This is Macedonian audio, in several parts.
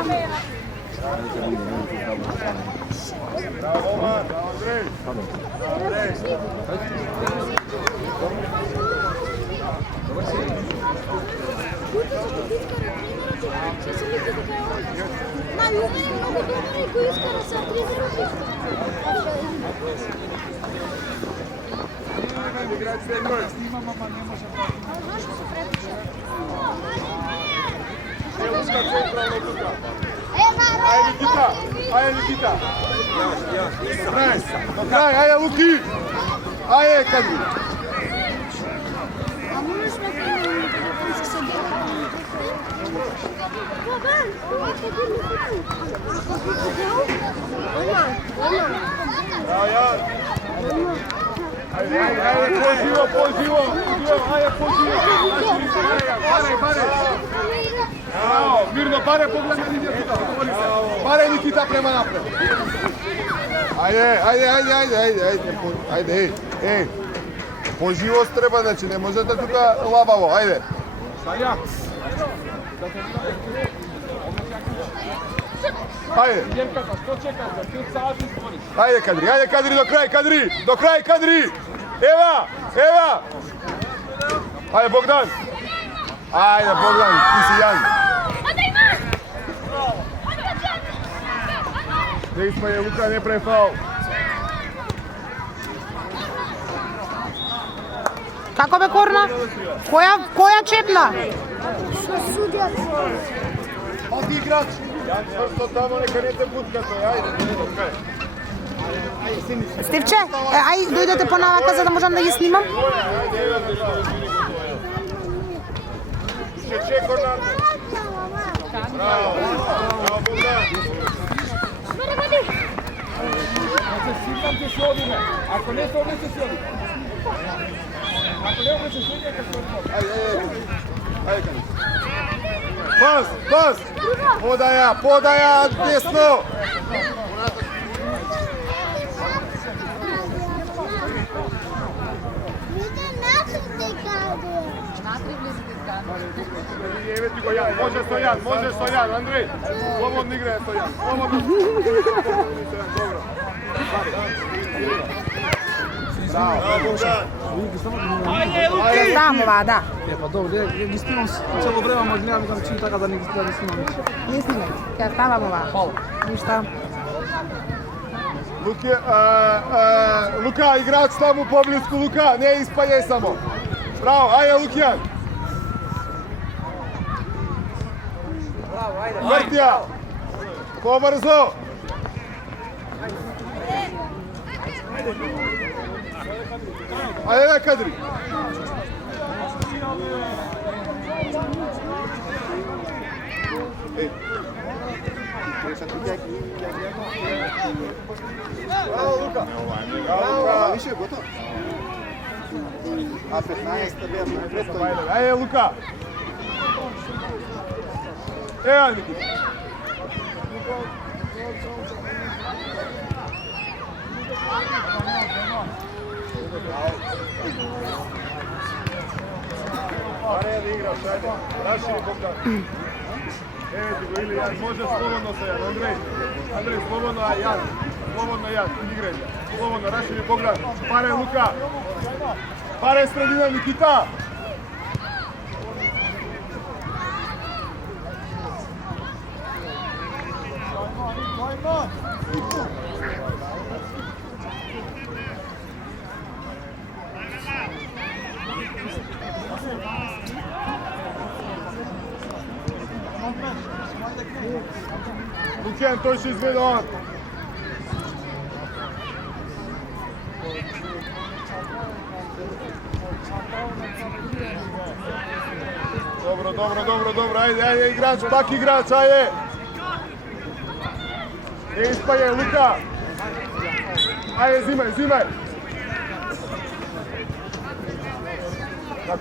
Na Juve je mnogo dobri koji iskara sa 3 minuti. Znaš što se prepiče? Ajde Nikita! Ajde Luki! Ajde Kadri! A možeš me primiti da se sad Pozivo! Mirno, bare, pogledaj Nikita. Bare Nikita prema napred. Ajde, ej. Poživost treba, znači ne možete tuka labavo, ajde. Ajde. Ajde Kadri, do kraj Kadri. Eva. Ajde Bogdan. Ajde Bogdan, ti si Jan. Ne ispaje Luka, ne pravi faul. Kako be korna? Koja čepna? Odi igrač. Jan, što tamo neka ne te butka to, ajde. Stevče, aj dojdete po навака за да можам да ги снимам. Чеко на. Браво, Богдан. Сигнам ќе се одиме. Ако не се одиме, се одиме. Ако не одиме, се одиме, ќе се одиме. Ајде. Пас. Подаја, десно. Evo ti go Jan, može Stojan, Andrej. Slobodno igra je Stojan, slobodno. Dobro. Bravo, Bogdan. Само ова, да. Па добро, ги снимам цело време, ама гледам да чим така да не снимам. Не снимам. Ќе ставам ова. Ништа. Luka, igrač tamo poblizku, Luka, ne ispaljaj samo. Bravo, ajde Lukijan. Vrtija, pobrzo. Ajde Kadri. Bravo Luka. Bravo, više je gotovo. A 15 ajde Luka. Ajde Nikita. Pare da igraš, ajde. Raširi Bogdan. Evo ti go, ili Jan, može slobodno sa Jan. Andrej, slobodno Jan. Slobodno Jan, igraj. Slobodno, raširi Bogdan. Pare Luka. Pare sredina Nikita. Lukijan, to će izgleda ovako. Dobro, ajde, igrač, pak igrač, ajde. Ne ispaje, Luka. Ajde, zimaj. Na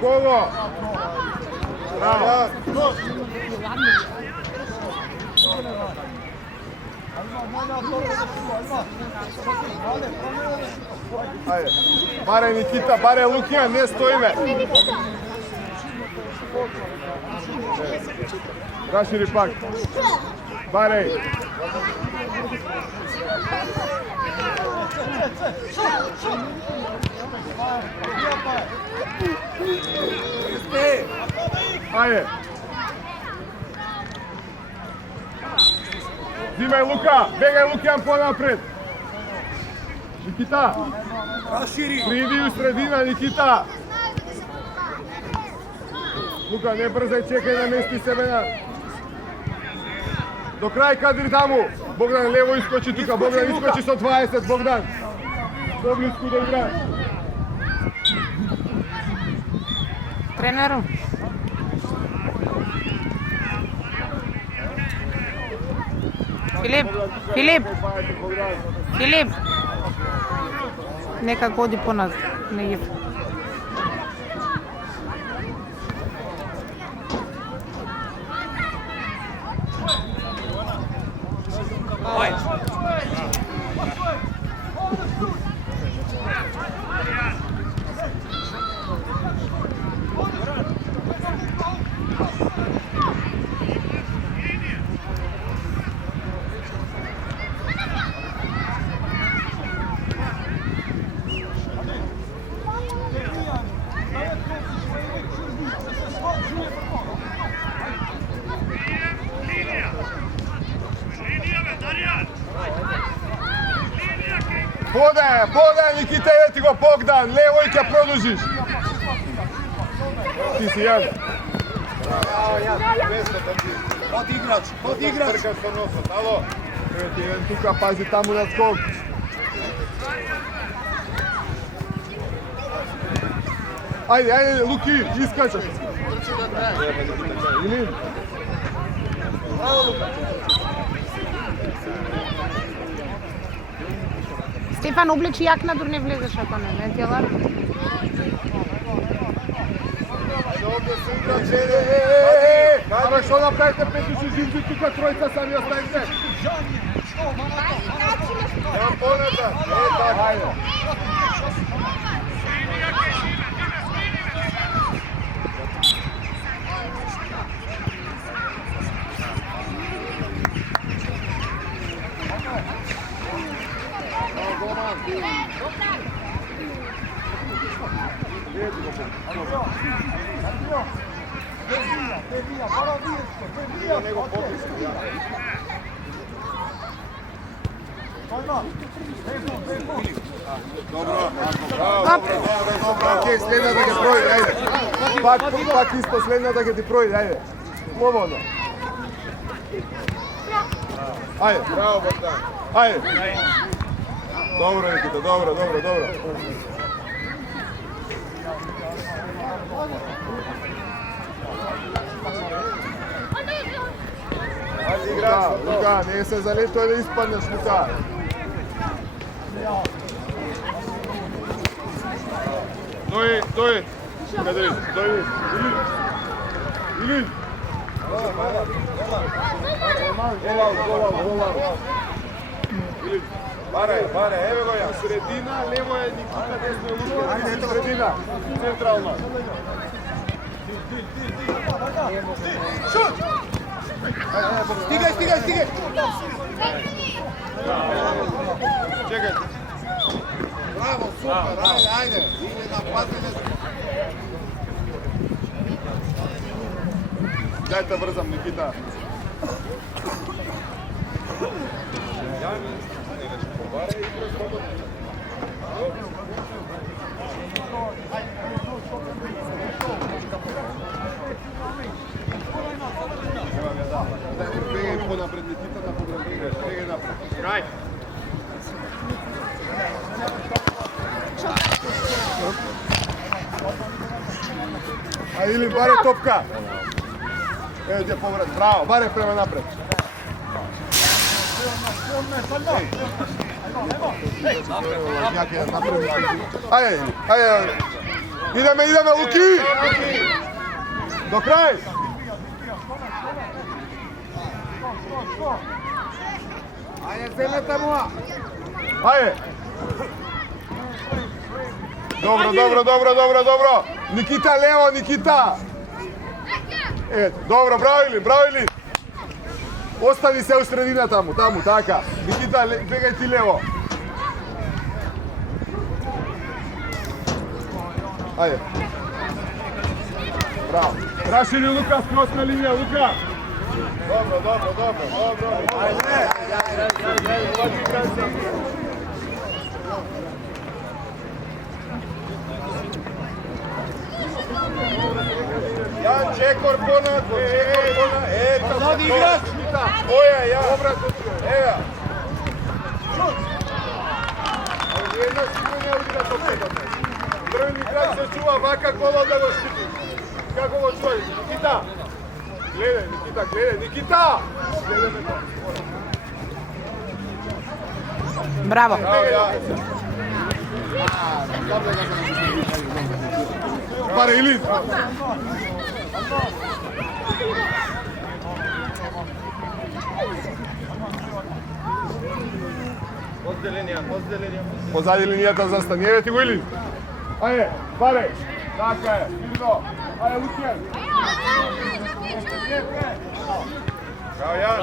kogo. Bravo. Ajde, bare Nikita, bare Lukijan, ne stojime. Рашири пак. Бареј. Ајде. Зимај Лука, бегај Лукјан понапред. Никита. Приди у средина, Никита. Лука, не брзај, чекај, намести себе на... До крај кадри таму. Богдан лево искочи тука, Богдан искочи со 20, Богдан. Доблиску да играј. Тренеру. Филип. Нека годи поназад. Не ги. Подај, Никита, еве ти го Богдан, лево и ќе продолжиш. Ти си јас. Од играч. Трка со носот, ало. Еве ти еден тука, пази таму на скок. Ајде, Луки, искачаш. Илин. Стефан, облечи јакна, дур не влезеш ако не ти е лар. Ovdje se igrače, Ама што направите петучи зимци, тука тројца сами оставите. Јам поназад, така. Ајде. Океј, следна да ќе пројде, ајде. Пак исто следна да ќе ти пројде, ајде. Слободно. Ајде. Браво, Богдан. Ајде. Добро, Никита, добро. Лука, не се залетој да испаднеш, Лука. Дој. Каде? Дој. Илин. Голал. Илин. Барај, еве го ја. Средина, лево е Никита, десно е Лука. Ајде, средина. Централно. Шут! Стигај! Чекај. Браво, супер, ајде. Иде нападење. Дај те брзам, Никита. Бегај понапред, Никита, да подразбегаш. Бегај напред. Крај. Ајде, Илин, баре топка. Ево ти е поврат. Браво, баре према напред. Ајде. Идеме, Луки. До крај. Ајде, земете му. Ајде. Добро. Никита лево, Никита. Dobro, bravo Ilin. Ostavi se u sredina tamo, taka. Nikita, begaj ti levo. Ajde. Bravo. Raširi Luka, krosna linija, Luka. Dobro. Ajde. Jan, čekor ponad, eto. Zadi igrač. Oja, ja. Evo. Ali jedna sigurno ne udira to pedome. Prvi igrač se čuva vaka kolo da go štiti. Kako go čuvaj? Nikita. Gledaj, Nikita. Gledaj me to. Bravo. Pare Ilin. Позади линијата застани. Еве го Илин. Ајде, Паре. Така е. Мирно. Ајде Лукијан. Браво Јан.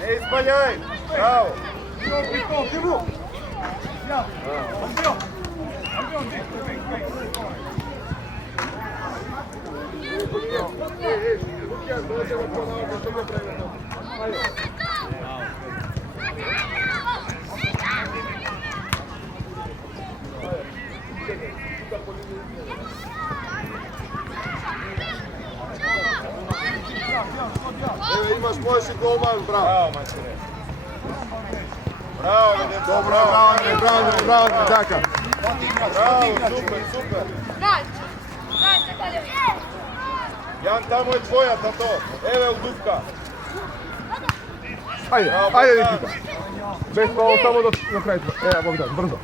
Не испаљај. Браво. Лукијан, дојде во понавака, што го прави тоа? Ајде. Еве имаш можеш и голман, браво. Браво, така. Браво, супер. Јан, тамо е твојата то. Еве Дупка. Ајде Никита. Без това само до крај. Ева Богдан, брзо.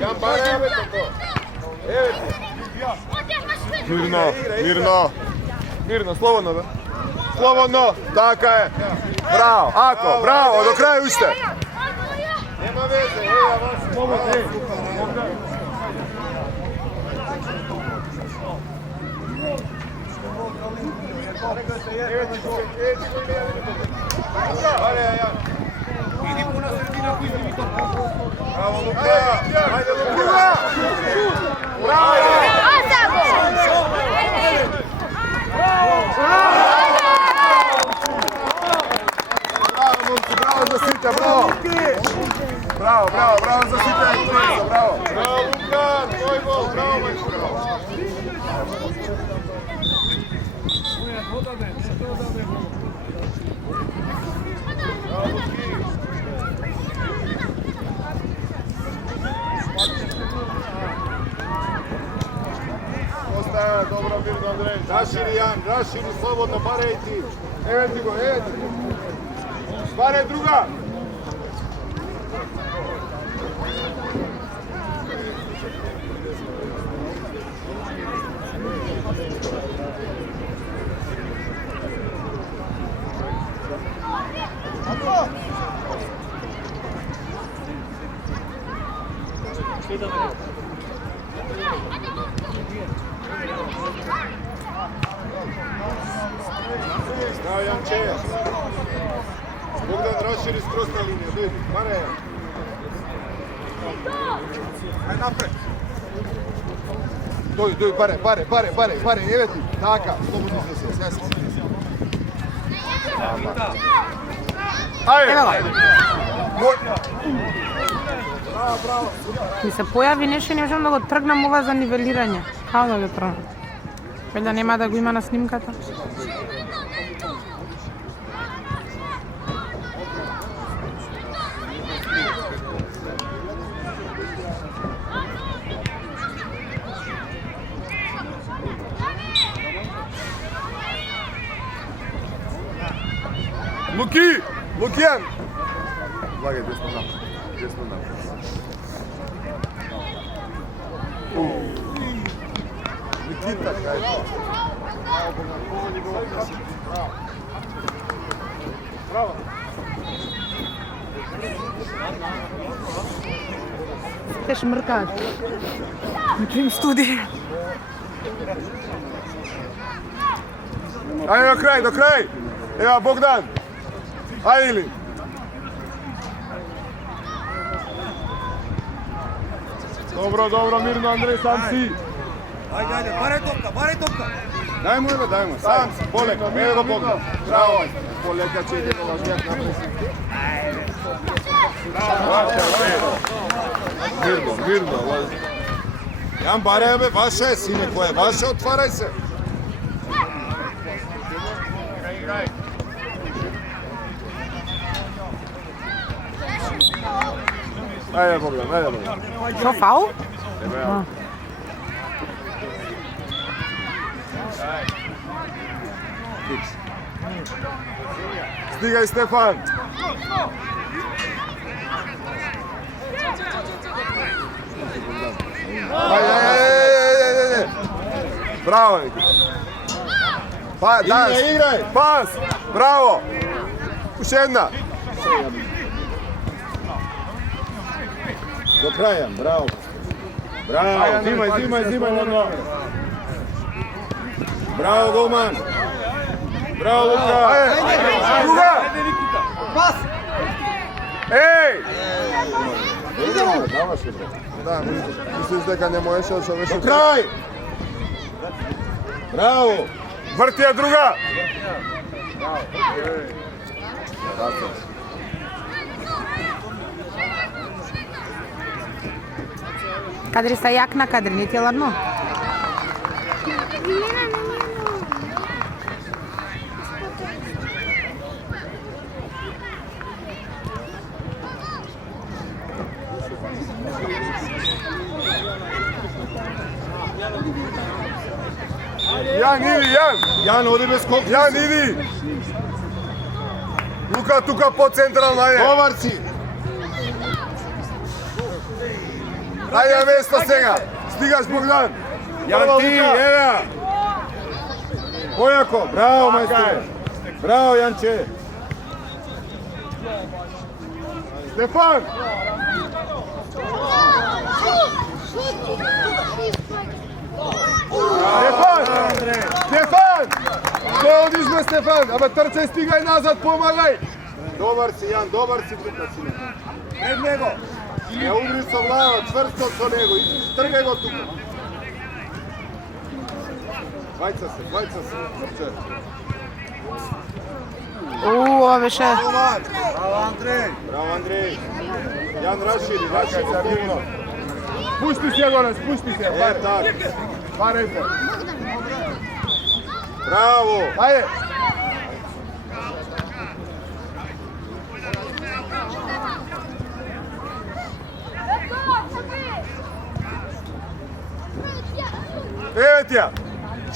Јан, баре, еве то. Еве ти. Мирно, слободно бе. Слободно, така е. Браво, Ако, браво, до крај уште. Нема везе, ева вас. Слободно, Иди по на средина, кој ми то. Браво, Лука! Ајде, Лука! Браво! Браво, момци, браво за сите, браво! Браво за сите, браво! Браво, Лука! Твој гол, браво, мајчура! Dobro, Mirno, Andrej. Raširi Jan, raširi slobodno, bare i ti. Evo ti go. Bare druga. Bravo Janče. Bogdan raširi skroz na liniju. Dojdi, bare. Aj napred. Doj, bare. Evo ti. Taka, slobodno se sve se. Ajde. Браво. Ми се појави нешто и не можам да го тргнам ова за нивелирање. Како да го тргнам? Велја нема да го има на снимката. Лукијан! Влагај десно напред. Никита, кај. Браво. Те шмркаат. Мечим студија. Ајде до крај. Ева Богдан. Ајде ли. Добро, мирно, Андрей, сам си. Ајде, барај топка. Дај му, сам си, полека, ево Богдан. Браво. Полека че иде на лажњак напред. Мирно. Јан барај бе, ваше е, сине, кој е ваше, отварај се. Ајде Богдан. Што фаул? Стигај Стефан. Ајде. Браво, Ники. Играј. Пас. Браво. Уште една. До краја, браво. Зимај. Браво, голман. Браво, Лука. Друга. Пас. Еј. Даваш ли, бе? Да, мислиш дека не можеше да се веше. До крај. Браво. Вртија друга. Кадри са јак на кадри, не ти е ладно? Јан, оди без скок. Јан, иди. Лука, тука по централна е. Довар си. Ајде место сега. Стигаш Богдан. Јан, ти, ева. Појако, браво, мајсторе. Браво, Јанче. Стефан. Стефан! Кој одишме, Стефан? Абе, трчај, стигај назад, помагај! Добар си, Јан, добар си тука си. Пред него. Не удри со глава, цврсто со него. Тргај го тука. Бајца се. Ова беше. Браво, Андрей. Јан, рашири се дивно. Пушти се горе, спушти се, баре. Так. Баре се. Браво. Ајде. Еве ти ја.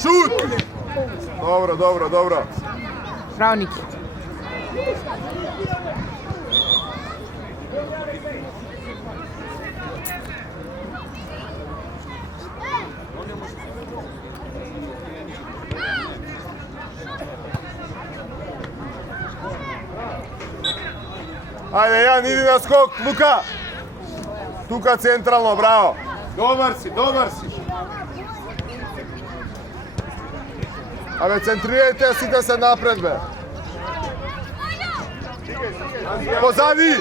Шут. Добро. Браво, Ники. Ајде, Јан, иди на скок, Лука. Тука централно, браво. Добар си. Абе, центрирајте сите се напред, бе. Позади.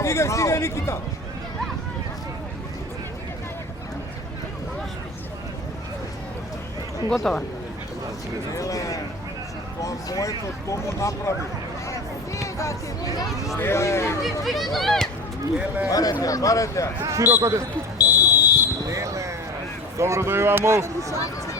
Стигај, Никита. Готова. Моето кому направи. Барете. Широко дес. Добро да имам мол.